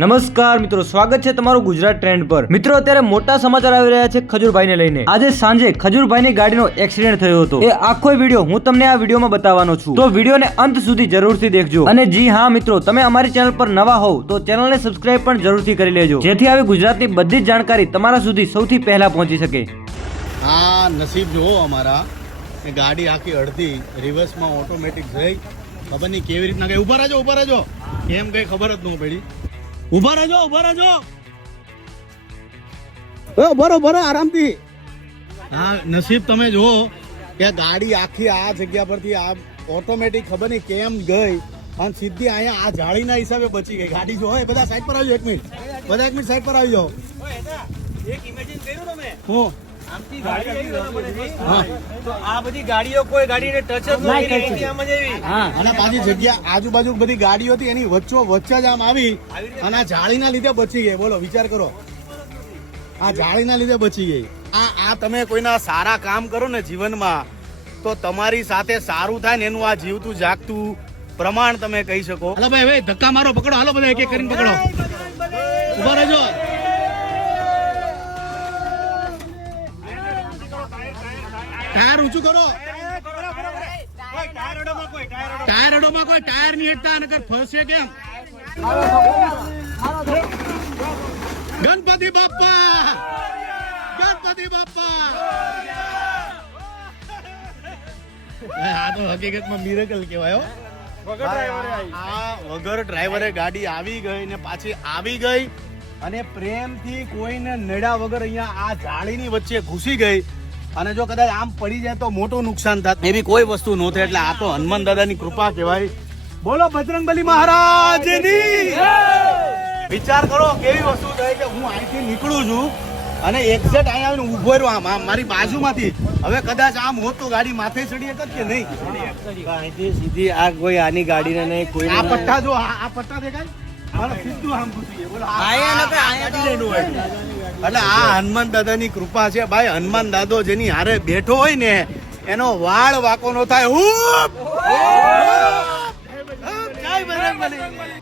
નમસ્કાર મિત્રો, સ્વાગત છે તમારું ગુજરાત ટ્રેન્ડ પર। મિત્રો અત્યારે મોટા સમાચાર આવી રહ્યા છે ખજૂરભાઈને લઈને। આજે સાંજે ખજૂરભાઈની ગાડીનો એક્સિડન્ટ થયો હતો। એ આખો વિડીયો હું તમને આ વિડીયોમાં બતાવવાનો છું, તો વિડીયોને અંત સુધી જરૂરથી દેખજો। અને જી હા મિત્રો, તમે અમારી ચેનલ પર નવા હોવ તો ચેનલને સબસ્ક્રાઇબ પણ જરૂરથી કરી લેજો, જેથી આવી ગુજરાતની બધી જ જાણકારી તમારા સુધી સૌથી પહેલા પહોંચી શકે। આ નસીબ જોવો અમારા, એ ગાડી આખી અડધી રિવર્સમાં ઓટોમેટિક જઈ, ખબર નહીં કેવી રીતના ગઈ। ઉભા રહેજો કેમ ગઈ ખબર જ ન પડી। ઉભા રહેજો બરો આરામથી। હા નસીબ તમે જુઓ કે ગાડી આખી આ જગ્યા પરથી આ ઓટોમેટિક ખબર નહીં કેમ ગઈ અને સીધી અહીંયા આ જાળીના હિસાબે બચી ગઈ ગાડી। જો એ બધા સાઈડ પર આવજો, એક મિનિટ સાઈડ પર આવી જાઓ। એક ઇમેજિન કર્યું તમે હું આમથી ગાડી આવી તો આ બધી ગાડીઓ કોઈ ગાડીને ટચ જ ન કરી આમ જ આવી। અને પાછી જગ્યા આજુબાજુ બધી ગાડીઓ હતી એની વચ્ચે જ આમ આવી અને આ જાળીના લીધે બચી ગઈ। બોલો વિચાર કરો, આ જાળીના લીધે બચી ગઈ। આ તમે કોઈના સારા કામ કરો ને જીવનમાં તો તમારી સાથે સારું થાય ને એનું આ જીવતું જાગતું પ્રમાણ તમે કહી શકો। હાલો ભાઈ ધક્કા મારો, પકડો, હાલો બધા એક એક કરીને પકડો, ઉભા રહેજો। ટાયર ઊંચું કરો, ટાયર અડોમાં કોઈ ટાયર નહીં હેઠતા, નકર ફરશે કેમ। ગણપતિ બાપ્પા આ તો હકીકતમાં મિરેકલ કહેવાય હો। આ વગર ડ્રાઈવરે ગાડી આવી ગઈ ને પાછી આવી ગઈ અને પ્રેમથી કોઈને નડ્યા વગર અહીંયા આ જાળીની વચ્ચે ઘૂસી ગઈ અને જો કદાચ આમ પડી જાય તો મોટું નુકસાન થાય, એવી કોઈ વસ્તુ ન થાય। એટલે આ તો હનુમાન દાદાની કૃપા કહેવાય। બોલો બજરંગબલી મહારાજની। વિચાર કરો કેવી વસ્તુ થાય કે હું અહીંથી નીકળું છું અને એક્ઝેક્ટ અહીંયા આવીને ઉભો રહ્યો આમ મારી બાજુમાંથી। હવે કદાચ આમ હોત તો ગાડી માથે ચડી શકત કે નહીં? અહીંથી સીધી આ કોઈ આની ગાડીને નહીં, કોઈ આ પટ્ટા જો આ પટ્ટા દેખાય સીધું આમ ઘૂસી ગયું। બોલો એટલે આ હનુમાન દાદાની કૃપા છે ભાઈ। હનુમાન દાદો જેની હારે બેઠો હોય ને એનો વાળ વાંકો નો થાય। જય બજરંગબલી।